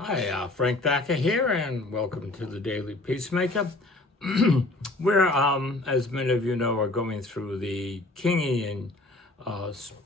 Hi, Frank Thacker here, and welcome to the Daily Peacemaker. We're, as many of you know, are going through the Kingian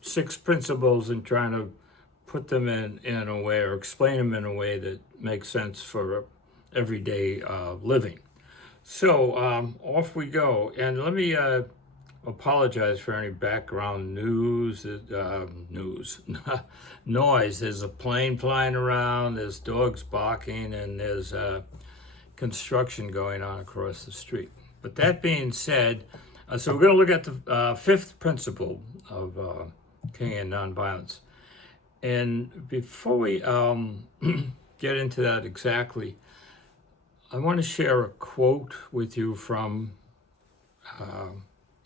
six principles and trying to put them in a way or explain them in a way that makes sense for everyday living. So off we go, and let me apologize for any background noise. There's a plane flying around, there's dogs barking, and there's construction going on across the street. But that being said, so we're going to look at the fifth principle of Kingian Nonviolence. And before we get into that exactly, I want to share a quote with you from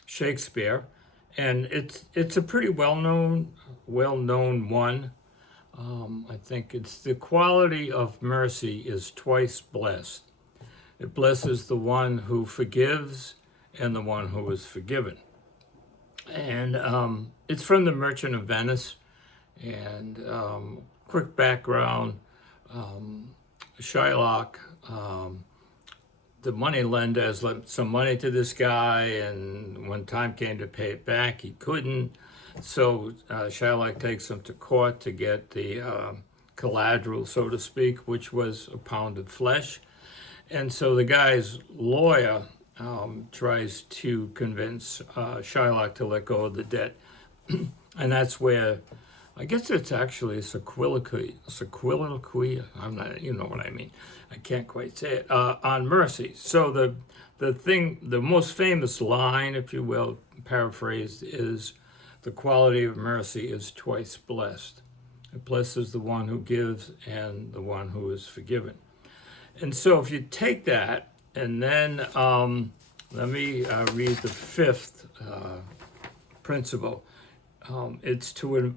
Shakespeare, and it's a pretty well-known one. I think it's the quality of mercy is twice blessed. It blesses the one who forgives and the one who is forgiven. And it's from The Merchant of Venice. And quick background: Shylock, the money lender, has lent some money to this guy, and when time came to pay it back, he couldn't. So Shylock takes him to court to get the collateral, so to speak, which was a pound of flesh. And so the guy's lawyer tries to convince Shylock to let go of the debt. And that's where, I guess it's actually a sequiloquy. I'm not, you know what I mean. I can't quite say it. On mercy. So the most famous line, if you will, paraphrased, is the quality of mercy is twice blessed. It blesses the one who gives and the one who is forgiven. And so if you take that, and then let me read the fifth principle. It's to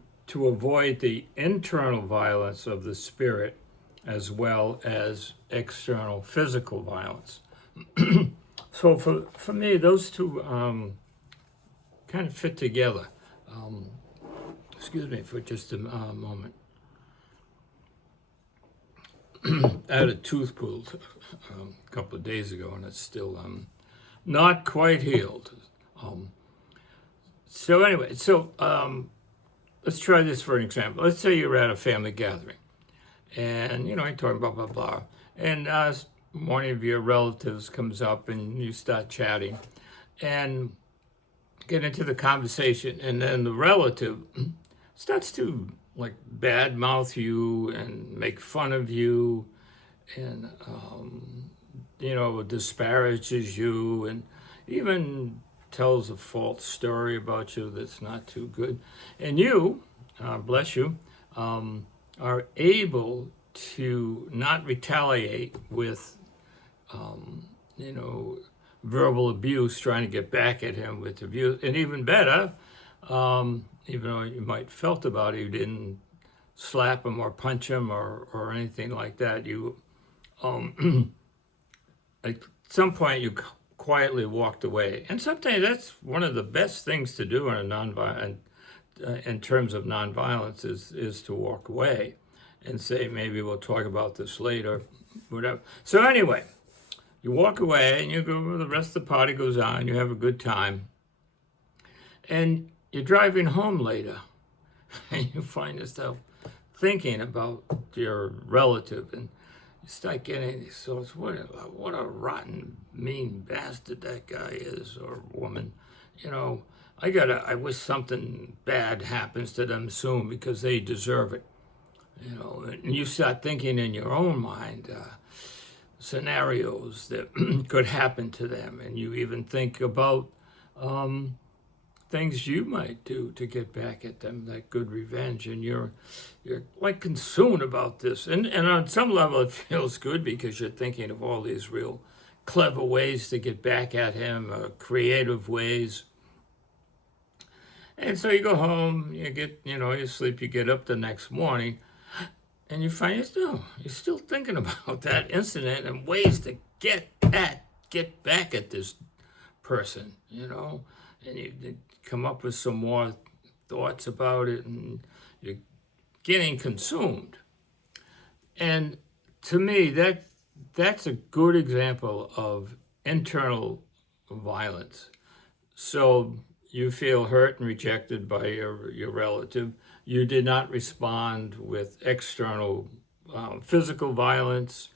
avoid the internal violence of the spirit as well as external physical violence. So for me, those two kind of fit together. Excuse me for just a moment. I had a tooth pulled a couple of days ago, and it's still not quite healed. So anyway, let's try this for an example. Let's say you're at a family gathering, and you're talking blah blah blah, and one of your relatives comes up, and you start chatting, and get into the conversation, and then the relative starts to like badmouth you and make fun of you, and disparages you, and even tells a false story about you that's not too good. And you, bless you, are able to not retaliate with, verbal abuse, trying to get back at him with abuse. And even better, even though you might felt about it, you didn't slap him or punch him or anything like that. You, at some point, you quietly walked away. And sometimes that's one of the best things to do in a nonviolent, in terms of nonviolence, is to walk away and say, maybe we'll talk about this later, whatever. So anyway, you walk away and you go, the rest of the party goes on, you have a good time. And you're driving home later and you find yourself thinking about your relative, and you start getting these thoughts, what a rotten, mean bastard that guy is, or woman. I wish something bad happens to them soon because they deserve it. And you start thinking in your own mind scenarios that could happen to them, and you even think about things you might do to get back at them, that good revenge, and you're like consumed about this, and on some level it feels good because you're thinking of all these real clever ways to get back at him, creative ways. And so you go home, you get, you sleep, you get up the next morning, and you find you're still thinking about that incident and ways to get back at this person, and you come up with some more thoughts about it, and you're getting consumed. And to me, that's a good example of internal violence. So you feel hurt and rejected by your relative. You did not respond with external physical violence.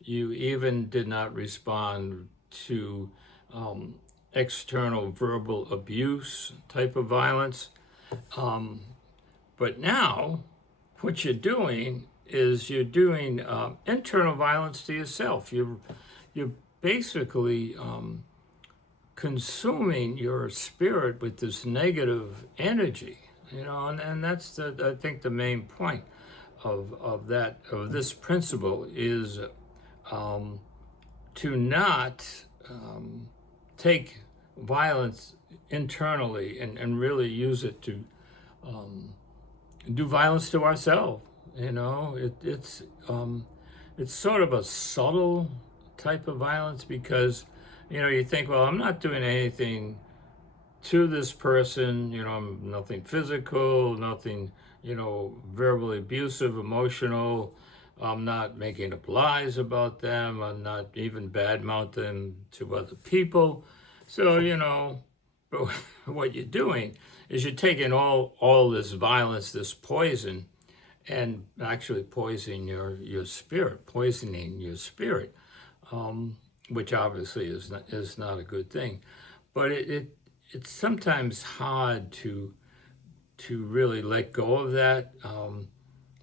You even did not respond to um, external verbal abuse type of violence. Um, but now, what you're doing is you're doing internal violence to yourself. You're basically consuming your spirit with this negative energy, and that's I think the main point of this principle is um, to not take violence internally and really use it to do violence to ourselves. It's sort of a subtle type of violence because you think, well, I'm not doing anything to this person. I'm nothing physical, nothing verbally abusive, emotional. I'm not making up lies about them. I'm not even bad-mouthing them to other people. So, but what you're doing is you're taking all this violence, this poison, and actually poisoning your spirit, which obviously is not a good thing. But it's sometimes hard to really let go of that.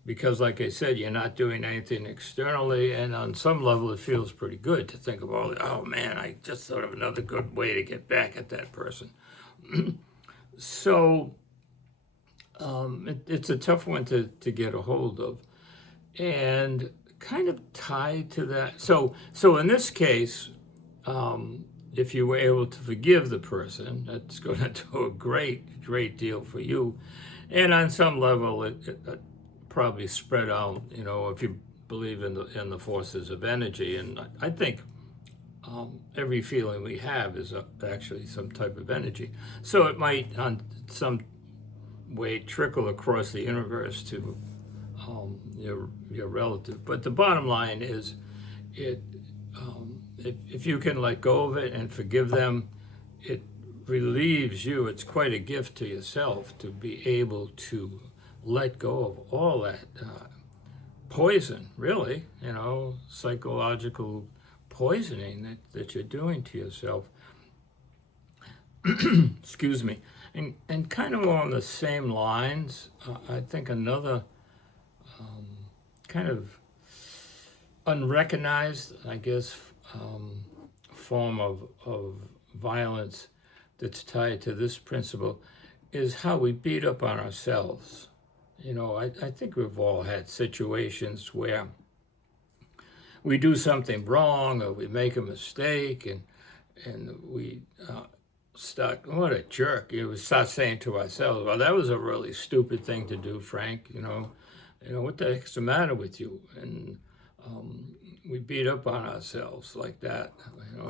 Because, like I said, you're not doing anything externally, and on some level it feels pretty good to think about, oh man, I just thought of another good way to get back at that person. So it's a tough one to get a hold of. And kind of tied to that, so in this case, if you were able to forgive the person, that's going to do a great deal for you. And on some level, it probably spread out, if you believe in the forces of energy. And I think every feeling we have is actually some type of energy. So it might, on some way, trickle across the universe to your relative. But the bottom line is, if you can let go of it and forgive them, it relieves you. It's quite a gift to yourself to be able to let go of all that poison, really, psychological poisoning that you're doing to yourself. Excuse me. And kind of along the same lines, I think another kind of unrecognized, I guess, form of violence that's tied to this principle is how we beat up on ourselves. I think we've all had situations where we do something wrong or we make a mistake and we start, what a jerk. We start saying to ourselves, well, that was a really stupid thing to do, Frank. What the heck's the matter with you? And we beat up on ourselves like that.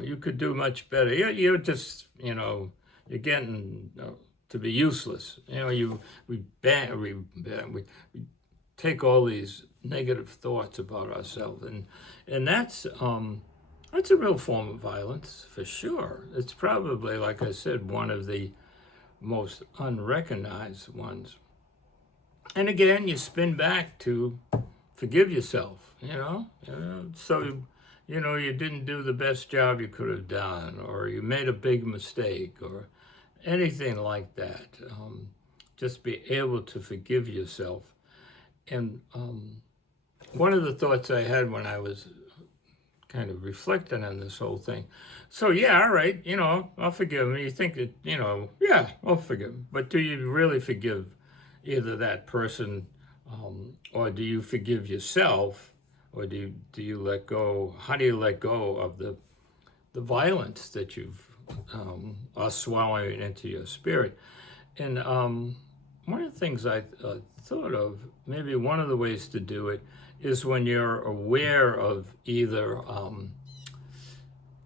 You could do much better. You're just, you're getting to be useless. We take all these negative thoughts about ourselves, and that's a real form of violence for sure. It's probably, like I said, one of the most unrecognized ones. And again, you spin back to forgive yourself. So you didn't do the best job you could have done, or you made a big mistake, or anything like that. Just be able to forgive yourself. And one of the thoughts I had when I was kind of reflecting on this whole thing, so yeah, all right, I'll forgive him. You think that, yeah, I'll forgive him. But do you really forgive either that person, or do you forgive yourself, or do you let go? How do you let go of the violence that you've are swallowing into your spirit? And one of the things I thought of, maybe one of the ways to do it, is when you're aware of either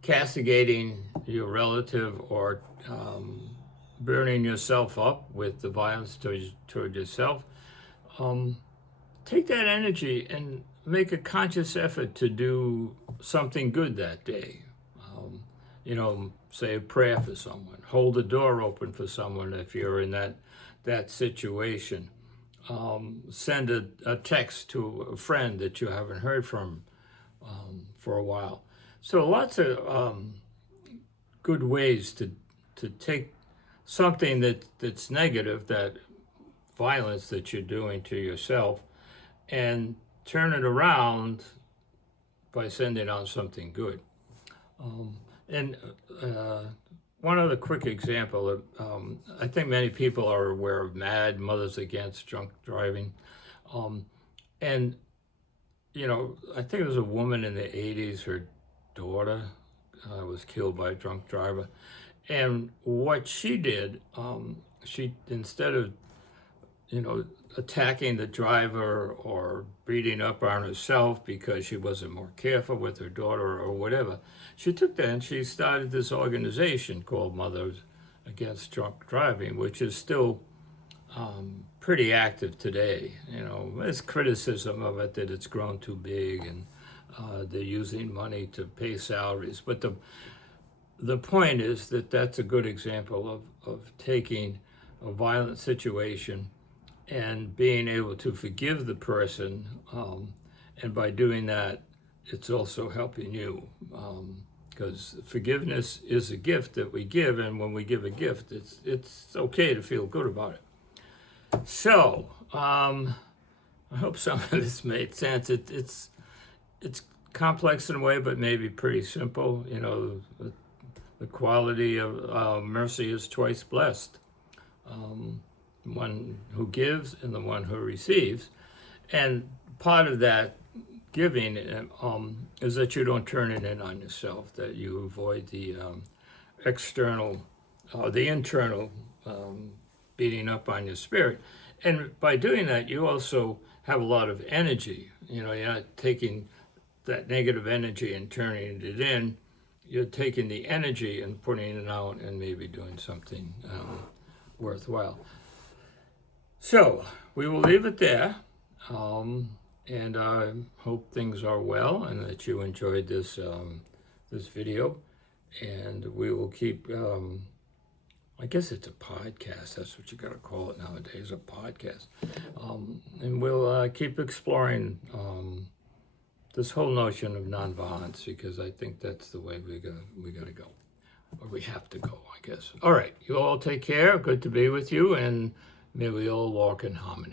castigating your relative or burning yourself up with the violence toward yourself, to take that energy and make a conscious effort to do something good that day. You know, say a prayer for someone, hold the door open for someone if you're in that situation. Send a text to a friend that you haven't heard from for a while. So lots of good ways to take something that's negative, that violence that you're doing to yourself, and turn it around by sending out something good. And one other quick example, I think many people are aware of MAD, Mothers Against Drunk Driving. And, you know, I think it was a woman in the 80s, her daughter was killed by a drunk driver. And what she did, she, instead of, you know, attacking the driver or beating up on herself because she wasn't more careful with her daughter or whatever, she took that and she started this organization called Mothers Against Drunk Driving, which is still pretty active today. You know, there's criticism of it that it's grown too big and they're using money to pay salaries. But the point is that that's a good example of taking a violent situation and being able to forgive the person, and by doing that, it's also helping you, because forgiveness is a gift that we give, and when we give a gift, it's okay to feel good about it. So, I hope some of this made sense. It's complex in a way, but maybe pretty simple. You know, the quality of mercy is twice blessed. One who gives and the one who receives. And part of that giving is that you don't turn it in on yourself, that you avoid the external, the internal beating up on your spirit. And by doing that, you also have a lot of energy. You know, you're not taking that negative energy and turning it in. You're taking the energy and putting it out and maybe doing something worthwhile. So we will leave it there, and I hope things are well and that you enjoyed this this video. And we will keep. I guess it's a podcast. That's what you got to call it nowadays, a podcast. And we'll keep exploring this whole notion of nonviolence, because I think that's the way we got to go, or we have to go, I guess. All right, you all take care. Good to be with you, and may we all walk in harmony.